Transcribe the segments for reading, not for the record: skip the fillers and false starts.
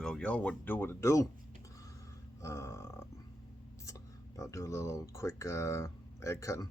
Yo, what it do? Uh, I'll do a little quick egg cutting.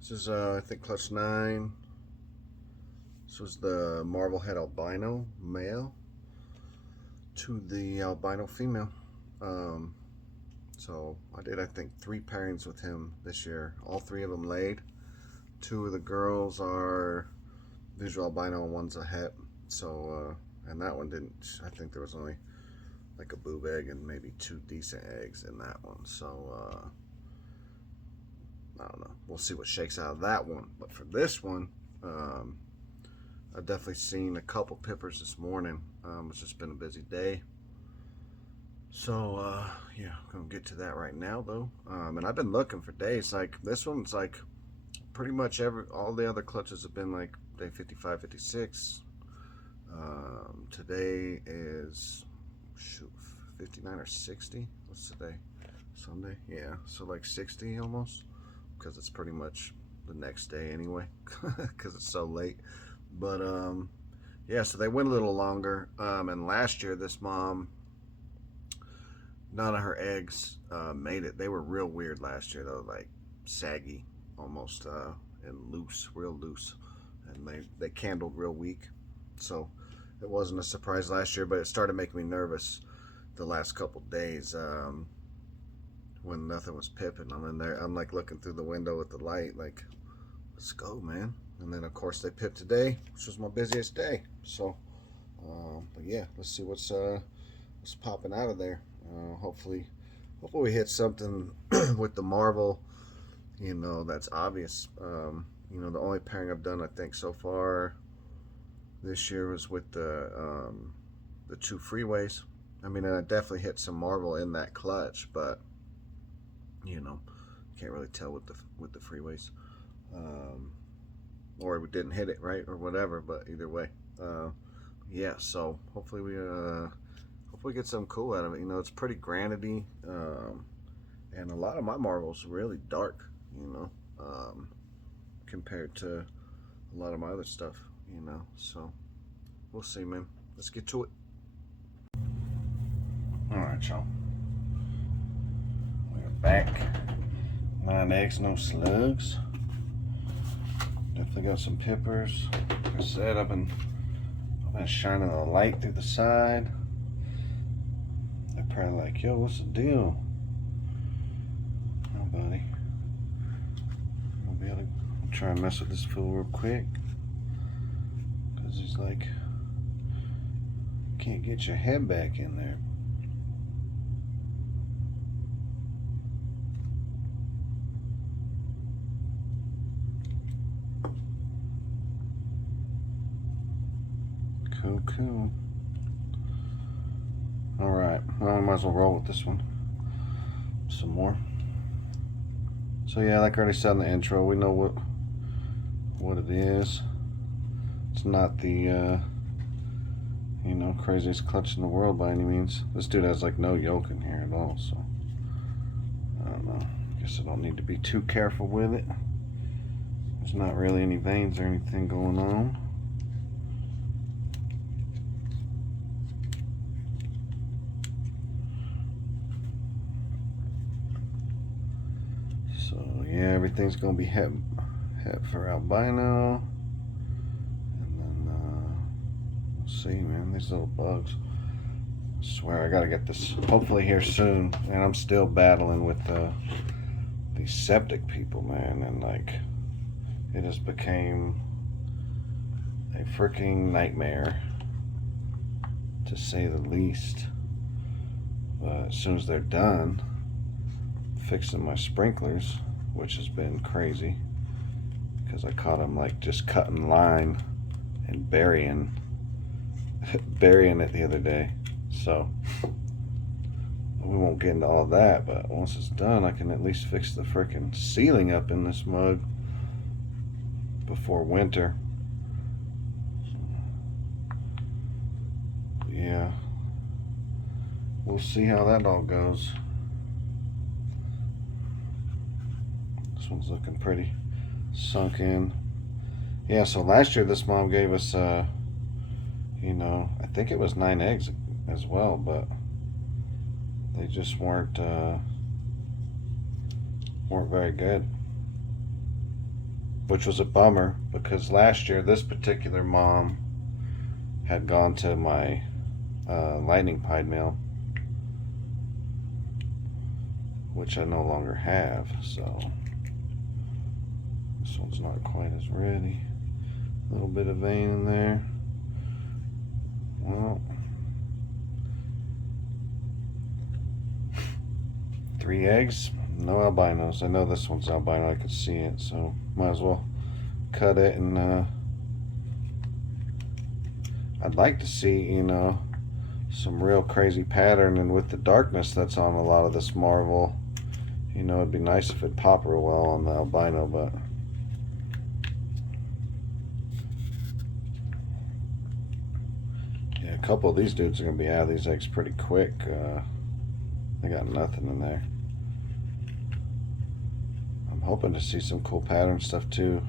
This is, I think, clutch 9. This was the Marvel Albino male to the albino female. So I did, I think, 3 pairings with him this year. All 3 of them laid. 2 of the girls are visual albino and one's a het. So, and that one didn't, I think there was only like a boob egg and maybe 2 decent eggs in that one. So, I don't know. We'll see what shakes out of that one. But for this one, I've definitely seen a couple pippers this morning. It's just been a busy day. So, yeah, I'm going to get to that right now, though. And I've been looking for days. Like, this one's like pretty much all the other clutches have been like day 55, 56. Today is, shoot, 59 or 60. What's today? Sunday? Yeah, so like 60 almost. Because it's pretty much the next day anyway. Because it's so late. But, yeah, so they went a little longer. And last year, this mom, none of her eggs made it. They were real weird last year, though, like saggy almost, and loose, real loose. And they candled real weak. So it wasn't a surprise last year, but it started making me nervous the last couple days when nothing was pipping. I'm in there, I'm like looking through the window with the light, like, let's go, man. And then, of course, they pipped today, which was my busiest day. So, but yeah, let's see what's popping out of there. Hopefully we hit something with the Marvel, that's obvious. The only pairing I've done, I think, so far this year was with the 2 freeways. I mean, I definitely hit some Marvel in that clutch, but can't really tell with the freeways, or we didn't hit it right or whatever. But either way, yeah. So hopefully we get something cool out of it. It's pretty granity, and a lot of my Marvel's really dark, compared to a lot of my other stuff, so we'll see, man. Let's get to it. All right, y'all, we're back. 9 eggs, no slugs. Definitely got some pippers. Like I said, I've been shining a light through the side. They're probably like, yo, what's the deal? Oh, buddy. I'll try and mess with this fool real quick. Because he's like, can't get your head back in there. Cool. Alright, well, I might as well roll with this one. Some more. So yeah, like I already said in the intro, we know what it is. It's not the craziest clutch in the world by any means. This dude has like no yolk in here at all, so I don't know. Guess I don't need to be too careful with it. There's not really any veins or anything going on. So yeah, everything's gonna be het for albino, and then we'll see, man. These little bugs. I swear I gotta get this hopefully here soon. And I'm still battling with these septic people, man, and like it just became a freaking nightmare, to say the least. But as soon as they're done fixing my sprinklers, which has been crazy because I caught them like just cutting line and burying it the other day. So we won't get into all that, but once it's done, I can at least fix the freaking ceiling up in this mug before winter. Yeah, we'll see how that all goes. This one's looking pretty sunk in. Yeah, so last year this mom gave us, I think it was 9 eggs as well, but they just weren't very good, which was a bummer because last year this particular mom had gone to my lightning pied male, which I no longer have, so this one's not quite as ready. A little bit of vein in there. Well, 3 eggs, no albinos. I know this one's albino, I could see it, so might as well cut it. And I'd like to see, you know, some real crazy pattern, and with the darkness that's on a lot of this Marvel, you know, it'd be nice if it popped real well on the albino, but yeah, a couple of these dudes are gonna be out of these eggs pretty quick. They got nothing in there. I'm hoping to see some cool pattern stuff too.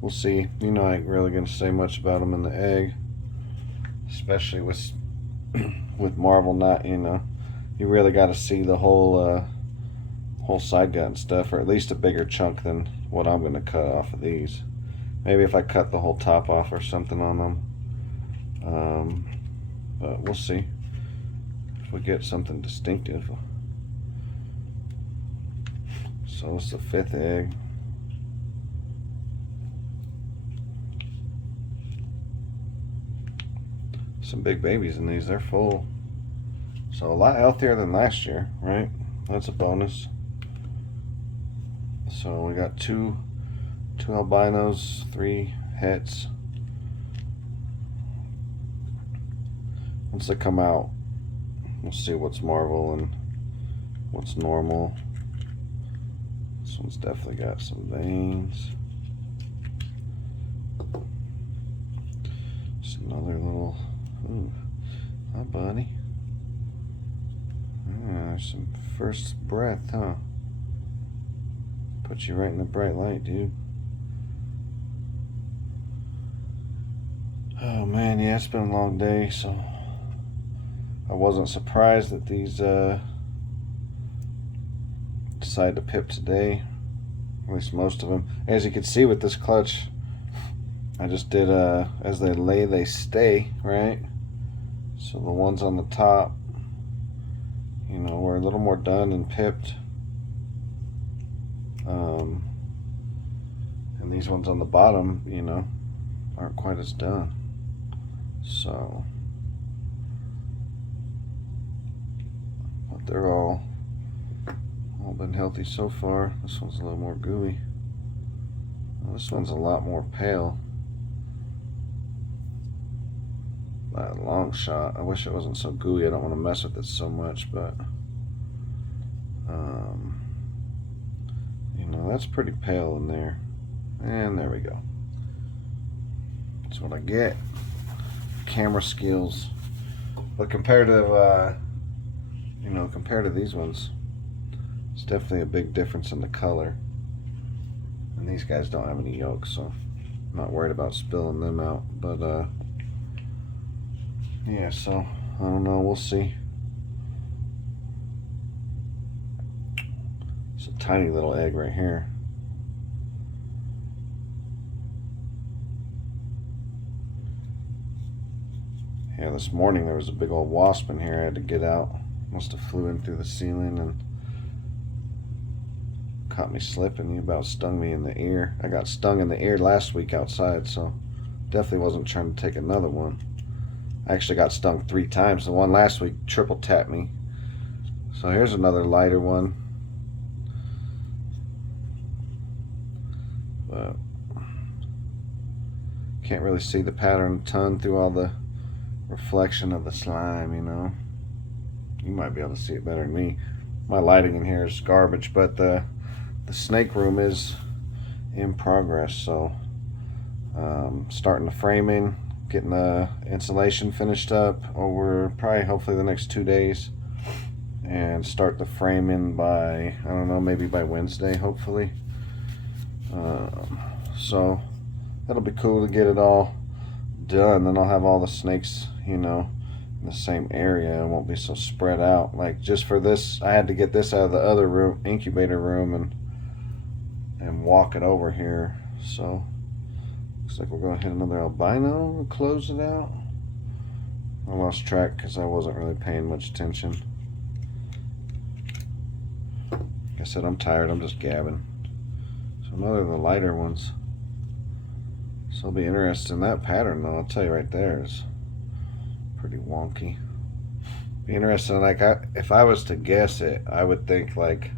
We'll see. You know, I ain't really gonna say much about them in the egg, especially with Marvel not, you know, you really got to see the whole side gut and stuff, or at least a bigger chunk than what I'm gonna cut off of these. Maybe if I cut the whole top off or something on them, but we'll see if we get something distinctive. So it's the 5th egg. Some big babies in these, they're full. So a lot healthier than last year, right? That's a bonus. So we got two albinos, 3 hets. Once they come out, we'll see what's Marvel and what's normal. This one's definitely got some veins. Just another little, ooh, hi buddy. Some first breath, huh? Put you right in the bright light, dude. Oh man, yeah, it's been a long day, so I wasn't surprised that these decided to pip today. At least most of them. As you can see with this clutch, I just did as they lay, they stay, right? So the ones on the top, you know, were a little more done and pipped. And these ones on the bottom, you know, aren't quite as done. So, but they're all been healthy so far. This one's a little more gooey. Well, this one's a lot more pale. By a long shot. I wish it wasn't so gooey. I don't want to mess with it so much, but you know, that's pretty pale in there. And there we go. That's what I get. Camera skills. But compared to you know, compared to these ones, it's definitely a big difference in the color. And these guys don't have any yolks, so I'm not worried about spilling them out. But yeah, so I don't know, we'll see. It's a tiny little egg right here. Yeah, this morning there was a big old wasp in here I had to get out. Must have flew in through the ceiling and caught me slipping. He about stung me in the ear. I got stung in the ear last week outside, so definitely wasn't trying to take another one. I actually got stung 3 times. The one last week triple tapped me. So here's another lighter one. But can't really see the pattern a ton through all the reflection of the slime, you know. You might be able to see it better than me. My lighting in here is garbage, but the snake room is in progress. So starting the framing, getting the insulation finished up over probably hopefully the next 2 days, and start the framing by, I don't know, maybe by Wednesday hopefully. So that'll be cool to get it all done. Then I'll have all the snakes, you know, the same area and won't be so spread out. Like just for this, I had to get this out of the other room, incubator room, and walk it over here. So looks like we're gonna hit another albino and close it out. I lost track because I wasn't really paying much attention. Like I said, I'm tired. I'm just gabbing. So another of the lighter ones. So I'll be interested in that pattern though. I'll tell you right there is pretty wonky. Be interested in, like, if I was to guess it, I would think like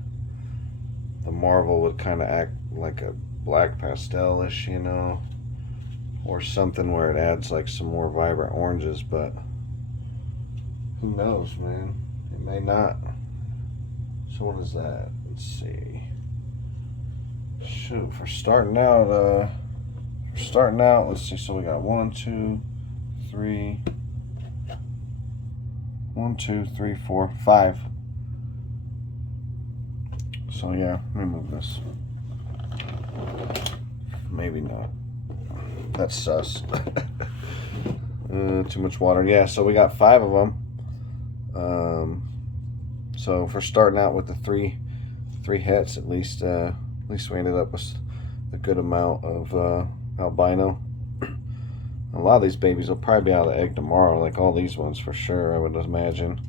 the Marvel would kind of act like a black pastel-ish, you know, or something where it adds like some more vibrant oranges, but who knows, man? It may not. So what is that? Let's see. Shoot, for starting out, let's see. So we got 1, 2, 3, 1, 2, 3, 4, 5. So yeah, let me move this. Maybe not. That's sus. Too much water. Yeah, so we got 5 of them. So for starting out with the three hets, at least we ended up with a good amount of albino. A lot of these babies will probably be out of the egg tomorrow, like all these ones for sure, I would imagine.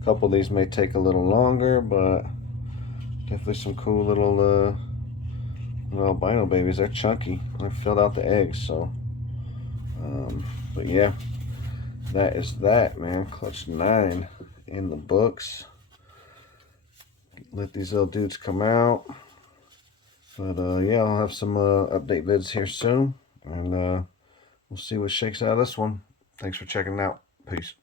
A couple of these may take a little longer, but definitely some cool little albino babies. They're chunky. I filled out the eggs, so. But yeah, that is that, man. Clutch 9 in the books. Let these little dudes come out. But yeah, I'll have some update vids here soon, and we'll see what shakes out of this one. Thanks for checking it out. Peace.